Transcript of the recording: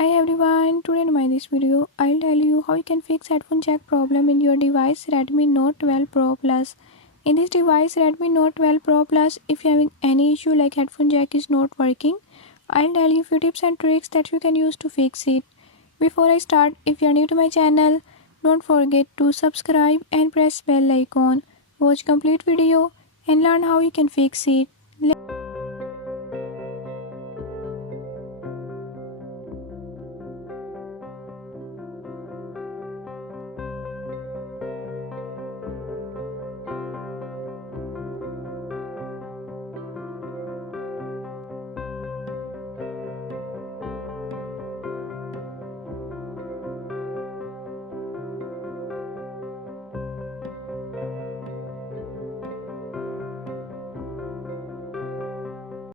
Hi everyone, today in this video, I'll tell you how you can fix headphone jack problem in your device Redmi Note 12 Pro Plus. In this device Redmi Note 12 Pro Plus, if you're having any issue like headphone jack is not working, I'll tell you few tips and tricks that you can use to fix it. Before I start, if you're new to my channel, don't forget to subscribe and press bell icon. Watch complete video and learn how you can fix it.